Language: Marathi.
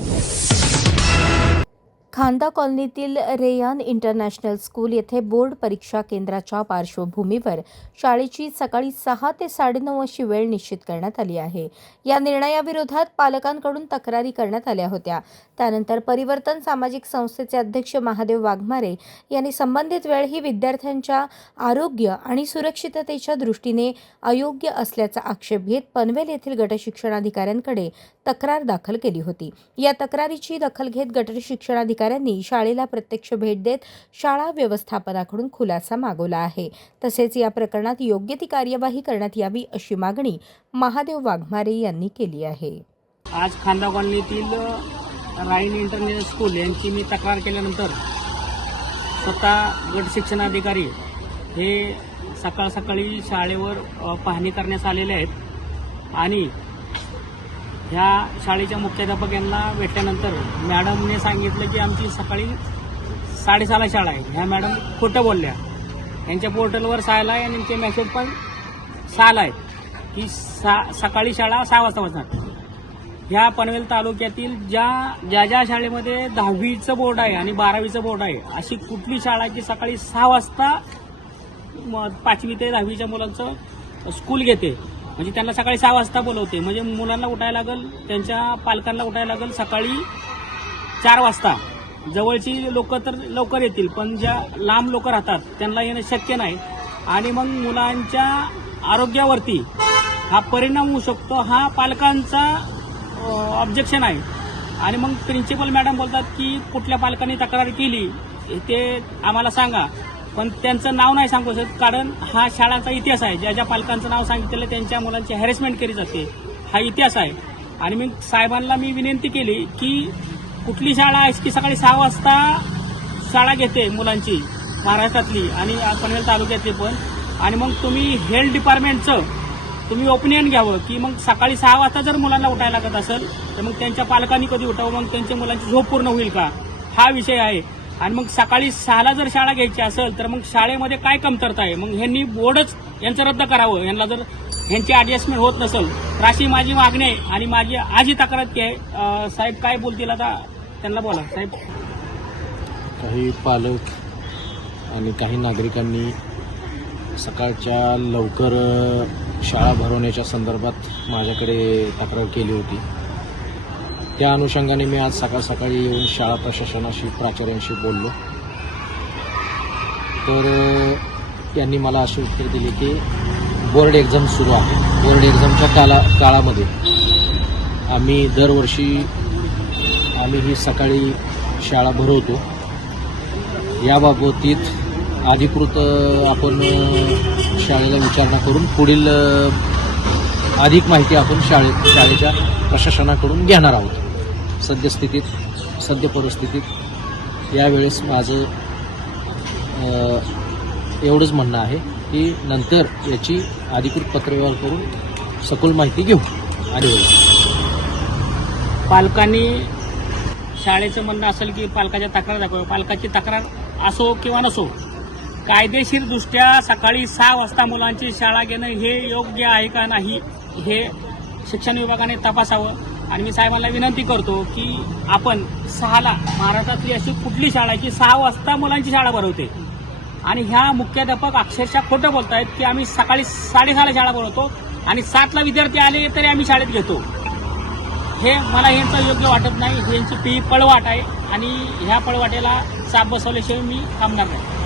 you खांदा कॉलनीतील रेयान इंटरनॅशनल स्कूल येथे बोर्ड परीक्षा केंद्राच्या पार्श्वभूमीवर शाळेची सकाळी सहा ते साडेनऊ अशी वेळ निश्चित करण्यात आली आहे. या निर्णयाविरोधात पालकांकडून तक्रारी करण्यात आल्या होत्या. त्यानंतर परिवर्तन सामाजिक संस्थेचे अध्यक्ष महादेव वाघमारे यांनी संबंधित वेळ ही विद्यार्थ्यांच्या आरोग्य आणि सुरक्षिततेच्या दृष्टीने अयोग्य असल्याचा आक्षेप घेत पनवेल येथील गटशिक्षणाधिकाऱ्यांकडे तक्रार दाखल केली होती. या तक्रारीची दखल घेत अधिकाऱ्यांनी शाळेला प्रत्यक्ष भेट देत शाळा व्यवस्थापनाकडून खुलासा मागवला आहे. तसेच या प्रकरणात योग्य ती कार्यवाही करण्यात यावी अशी मागणी महादेव वाघमारे यांनी केली आहे. आज खांदा कॉलनीतील राईन इंटरनॅशनल स्कूल यांची मी तक्रार केल्यानंतर स्वतः गट शिक्षणाधिकारी हे सकाळ सकाळी शाळेवर पाहणी करण्यास आलेले आहेत. आणि ह्या शाळेच्या मुख्याध्यापक यांना भेटल्यानंतर मॅडमने सांगितलं की आमची सकाळी साडेसहाला शाळा आहे. ह्या मॅडम खोटं बोलल्या. यांच्या पोर्टलवर सहाला आहे आणि ते मेसेज पण सहाला आहे की सा सकाळी शाळा सहा वाजता वाजणार ह्या पनवेल तालुक्यातील ज्या ज्या ज्या शाळेमध्ये दहावीचं बोर्ड आहे आणि बारावीचं बोर्ड आहे अशी कुठली शाळा आहे की सकाळी सहा वाजता पाचवी ते दहावीच्या मुलांचं स्कूल घेते? म्हणजे त्यांना सकाळी सहा वाजता बोलवते. म्हणजे मुलांना उठायला लागल त्यांच्या पालकांना उठायला लागल सकाळी चार वाजता. जवळची लोक तर लवकर येतील पण ज्या लांब लोक राहतात त्यांना येणं शक्य नाही. आणि मग मुलांच्या आरोग्यावरती हा परिणाम होऊ शकतो हा पालकांचा ऑब्जेक्शन आहे. आणि मग प्रिन्सिपल मॅडम बोलतात की कुठल्या पालकांनी तक्रार केली ते आम्हाला सांगा. पण त्यांचं नाव नाही सांगू शकत कारण हा शाळांचा इतिहास आहे. ज्या ज्या पालकांचं नाव सांगितलेलं त्यांच्या मुलांची हॅरेसमेंट केली जाते. हा इतिहास आहे. आणि मी साहेबांना मी विनंती केली की कुठली शाळा आहे की सकाळी सहा वाजता शाळा घेते मुलांची महाराष्ट्रातली आणि पनवेल तालुक्यातली पण. आणि मग तुम्ही हेल्थ डिपार्टमेंटचं तुम्ही ओपिनियन घ्यावं की मग सकाळी सहा वाजता जर मुलांना उठायला लागत असेल तर मग त्यांच्या पालकांनी कधी उठावं? मग त्यांच्या मुलांची झोप पूर्ण होईल का? हा विषय आहे. आणि मग सकाळी सहाला जर शाळा घ्यायची असेल तर मग शाळेमध्ये काय कमतरता आहे? मग ह्यांनी बोर्डच यांचं रद्द करावं. यांना जर ह्यांची ॲडजस्टमेंट होत नसेल तर अशी माझी मागणी आहे आणि माझी आजी तक्रार ती आहे. साहेब काय बोलतील आता? त्यांना बोला. साहेब. काही पालक आणि काही नागरिकांनी सकाळच्या लवकर शाळा भरवण्याच्या संदर्भात माझ्याकडे तक्रार केली होती. त्या अनुषंगाने मी आज सकाळ सकाळी येऊन शाळा प्रशासनाशी प्राचार्यांशी बोललो. तर त्यांनी यांनी मला अशी उत्तर दिली की बोर्ड एक्झाम सुरू आहे. बोर्ड एक्झामच्या काला काळामध्ये आम्ही दरवर्षी आम्ही ही सकाळी शाळा भरवतो. याबाबतीत अधिकृत आपण शाळेला विचारणा करून पुढील अधिक माहिती आपण शाळे शाळेच्या प्रशासनाकडून घेणार आहोत. सद्यस्थितीत सद्य परिस्थितीत यावेळेस माझं एवढंच म्हणणं आहे की नंतर याची अधिकृत पत्रव्यवहार करून सखोल माहिती घेऊ. आणि पालकांनी शाळेचं म्हणणं असेल की पालकाच्या तक्रार दाखवा. पालकाची तक्रार असो किंवा नसो कायदेशीरदृष्ट्या सकाळी सहा वाजता मुलांची शाळा घेणं हे योग्य आहे का नाही हे शिक्षण विभागाने तपासावं. आणि मी साहेबांना विनंती करतो की आपण सहाला महाराष्ट्रातली अशी कुठली शाळा आहे की सहा वाजता मुलांची शाळा भरवते? आणि ह्या मुख्याध्यापक अक्षरशः खोटं बोलतायत की आम्ही सकाळी साडेसहाला शाळा भरवतो आणि सातला विद्यार्थी आले तरी आम्ही शाळेत घेतो. हे मला यांचं योग्य वाटत नाही. यांची पी पळवाट आहे आणि ह्या पळवाटेला चाप बसवल्याशिवाय मी थांबणार नाही.